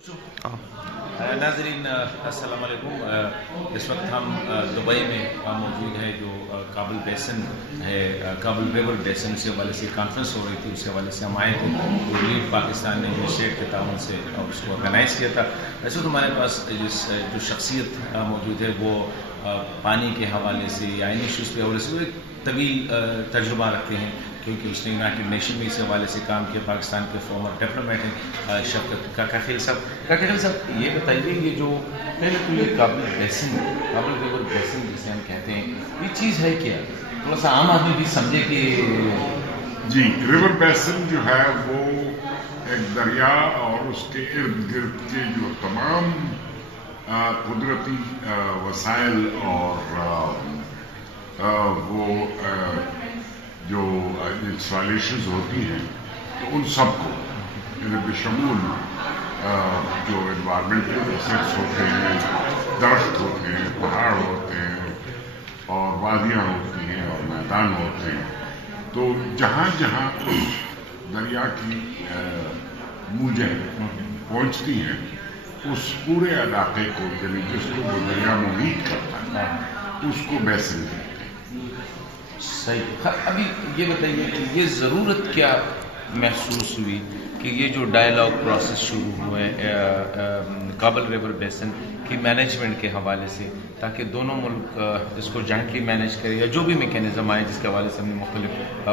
नाजरीन अस्सलाम वालेकुम। इस वक्त हम दुबई में मौजूद है। जो काबुल बेसन है, काबुल रिवर बेसन से हवाले से कॉन्फ्रेंस हो रही थी, उसके हवाले से हम आए थे। तो लीड पाकिस्तान ने जो स्टेट के ताउन से उसको ऑर्गेनाइज किया था। वैसे तो हमारे पास जो शख्सियत मौजूद है वो पानी के हवाले से या इन इशूज़ के हवाले से वो एक तवील तजुर्बा रखते हैं, क्योंकि उसने यूनाइटेड नेशन में इस हवाले से काम किया। पाकिस्तान के फॉर्मर डिप्लोमेट हैं शफकत काकाखिल साहब। काकाखिल साहब, ये बताइए, ये जो पहले तो ये काबुल रिवर बेसन जिसे हम कहते हैं, ये चीज़ है क्या? थोड़ा सा आम आदमी भी समझे कि जी, रिवर बेसन जो है वो एक दरिया और उसके इर्द गिर्द के जो तमाम कुदरती वसाइल और वो जो इंस्टॉलेशंस होती हैं, तो उन सबको बेशमूल जो एनवायरमेंटल एसेट्स होते हैं, दरख्त होते हैं, पहाड़ होते हैं और वादियाँ होती हैं और मैदान होते हैं, तो जहाँ जहाँ दरिया की मूजें पहुँचती हैं उस पूरे इलाके को, यानी जिसको वो दरिया मुहीत करता है, उसको बेसन कहते हैं। सही। अभी ये बताइए कि ये ज़रूरत क्या महसूस हुई कि ये जो डायलॉग प्रोसेस शुरू हुए काबुल रिवर बेसन की मैनेजमेंट के हवाले से, ताकि दोनों मुल्क इसको जॉइंटली मैनेज करें, या जो भी मैकेनिज्म आए जिसके हवाले से हमने मुख्तलिफ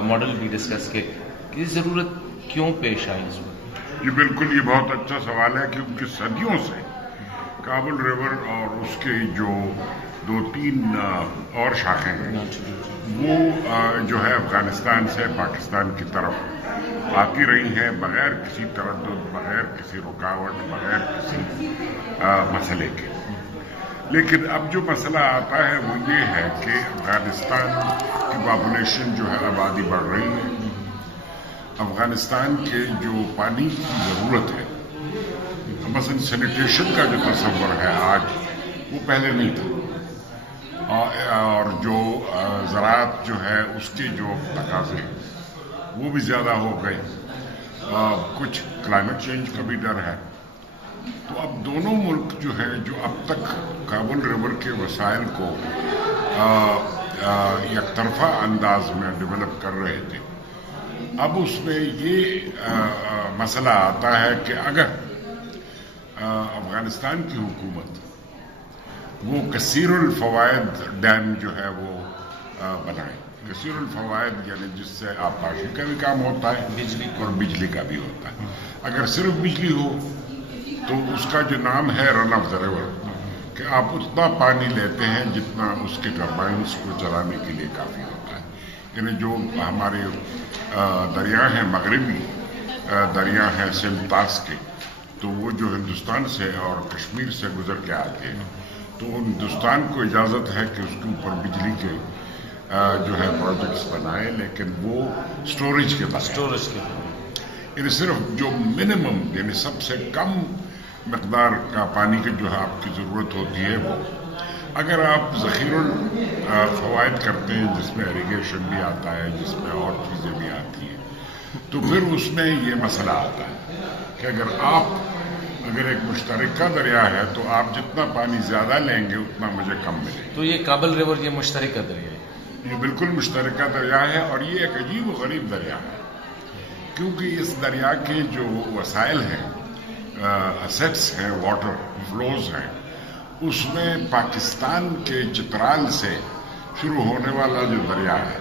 मॉडल भी डिस्कस किए, ये ज़रूरत क्यों पेश आई इस वक्त? ये बिल्कुल, ये बहुत अच्छा सवाल है, क्योंकि सदियों से काबुल रिवर और उसके जो दो तीन और शाखें हैं वो जो है अफगानिस्तान से पाकिस्तान की तरफ आती रही हैं बगैर किसी तरद्दुद, बगैर किसी रुकावट, बगैर किसी मसले के। लेकिन अब जो मसला आता है वो ये है कि अफगानिस्तान की पॉपुलेशन जो है, आबादी बढ़ रही है। अफगानिस्तान के जो पानी की ज़रूरत है, मसलन सैनिटेशन का जो तस्वर है आज, वो पहले नहीं था। और जो ज़राअत जो है उसके जो तकाज़े वो भी ज़्यादा हो गए। कुछ क्लाइमेट चेंज का भी डर है। तो अब दोनों मुल्क जो है, जो अब तक काबुल रिवर के वसाइल को एक तरफा अंदाज में डेवलप कर रहे थे, अब उसमें ये मसला आता है कि अगर अफगानिस्तान की हुकूमत वो कसीरुल फवायद डैम जो है वो बनाए। कसीरुल फवायद यानी जिससे आबपाशी का भी काम होता है, बिजली का भी होता है। अगर सिर्फ बिजली हो तो उसका जो नाम है रन ऑफ द रिवर, कि आप उतना पानी लेते हैं जितना उसके टर्बाइन्स को चलाने के लिए काफ़ी होता है। यानी जो हमारे दरिया हैं, मगरबी दरिया हैं सिंध-तास के, तो वो जो हिंदुस्तान से और कश्मीर से गुजर के आते हैं, तो हिंदुस्तान को इजाज़त है कि उसके ऊपर बिजली के जो है प्रोजेक्ट्स बनाए, लेकिन वो स्टोरेज के यानी सिर्फ जो मिनिमम, यानी सबसे कम मकदार का पानी की जो है आपकी ज़रूरत होती है वो, अगर आप ज़ख़ीरुल फ़वाइद करते हैं जिसमें इरिगेशन भी आता है, जिसमें और चीज़ें भी आती हैं, तो फिर उसमें ये मसला आता है कि अगर एक मुश्तरका दरिया है तो आप जितना पानी ज़्यादा लेंगे उतना मुझे कम मिलेगा। तो ये काबुल रिवर ये मुश्तरका दरिया है? ये बिल्कुल मुश्तरका दरिया है, और ये एक अजीब व गरीब दरिया है, क्योंकि इस दरिया के जो वसाइल हैं, असेट्स हैं, वाटर फ्लोज हैं, उसमें पाकिस्तान के चित्राल से शुरू होने वाला जो दरिया है,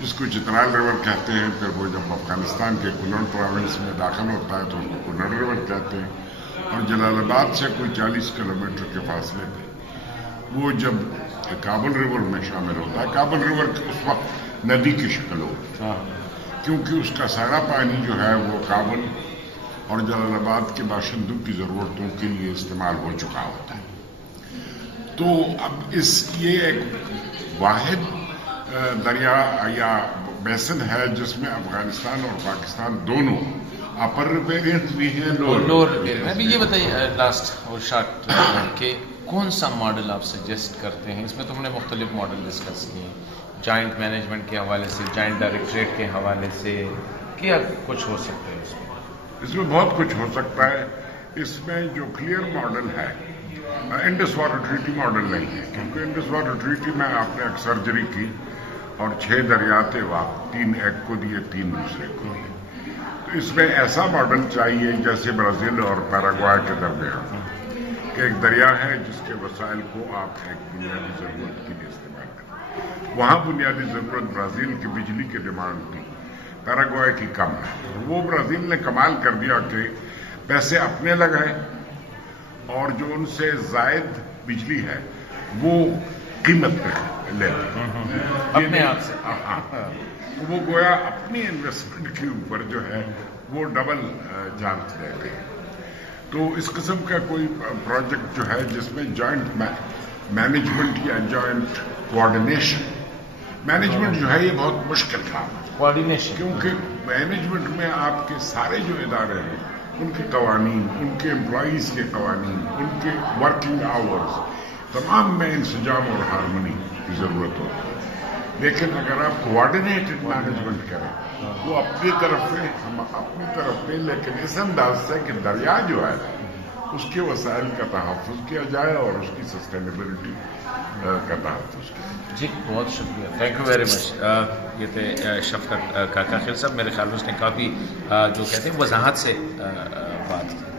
जिसको चित्राल रिवर कहते हैं, फिर वो जब अफगानिस्तान के कुल्लू प्रोविंस में दाखिल होता है तो उसको कुल्लू रिवर कहते हैं, और जलालाबाद से कोई 40 किलोमीटर के फासले पे वो जब काबुल रिवर में शामिल होता है। काबुल रिवर उस वक्त नदी की शक्ल होती है, क्योंकि उसका सारा पानी जो है वो काबुल और जलालाबाद के बाशिंदों की ज़रूरतों के लिए इस्तेमाल हो चुका होता है। तो अब ये एक वाहिद दरिया या बेसन है जिसमें अफगानिस्तान और पाकिस्तान दोनों अपर रिपेरियंस भी हैं, लोअर रिपेरियंस। अभी ये बताइए लास्ट और शॉर्ट के कौन सा मॉडल आप सजेस्ट करते हैं? इसमें तो हमने मुख्तलिफ मॉडल डिस्कस किए, जॉइंट मैनेजमेंट के हवाले से, जॉइंट डायरेक्टरेट के हवाले से, क्या कुछ हो सकता है इसमें? इसमें बहुत कुछ हो सकता है, اس میں جو کلیئر ماڈل ہے انڈس واٹر ٹریٹی ماڈل نہیں ہے، کیونکہ انڈس واٹر ٹریٹی میں آپ نے ایک سرجری کی اور 6 دریا تھے، آپ 3 ایک کو دیے 3 دوسرے کو دیے. تو اس میں ایسا ماڈل چاہیے جیسے برازیل اور پیراگوائے کے درمیان کہ ایک دریا ہے جس کے وسائل کو آپ ایک بنیادی ضرورت کے لیے استعمال کریں. وہاں بنیادی ضرورت برازیل کی بجلی کی ڈیمانڈ تھی، پیراگوائے کی کم ہے. وہ برازیل نے کمال کر دیا کہ پیسے اپنے لگائے اور جو ان سے زائد بجلی ہے وہ قیمت پہ لیتے اپنے آپ سے. وہ گویا اپنی انویسٹمنٹ کے اوپر جو ہے وہ ڈبل چارج دیتے ہیں. تو اس قسم کا کوئی پروجیکٹ جو ہے جس میں جوائنٹ مینجمنٹ یا جوائنٹ کوآرڈینیشن، مینجمنٹ جو ہے یہ بہت مشکل کام ہے کوآرڈینیشن، کیونکہ مینجمنٹ میں آپ کے سارے جو ادارے ہیں ان کے قوانین، ان کے امپلائیز کے قوانین، ان کے ورکنگ آورز، تمام میں انسجام اور ہارمونی کی ضرورت ہوتی ہے. لیکن اگر آپ کوآرڈینیٹڈ مینجمنٹ کریں وہ اپنی طرف سے، ہم اپنی طرف سے، لیکن اس انداز سے کہ دریا جو ہے اس کے وسائل کا تحفظ کیا جائے اور اس کی سسٹینیبلٹی کا تحفظ کیا جائے. جی بہت شکریہ، تھینک یو ویری مچ. یہ تھے شفقت کاکا خیل صاحب. میرے خیال میں اس نے کافی جو کہتے ہیں وضاحت سے بات کی.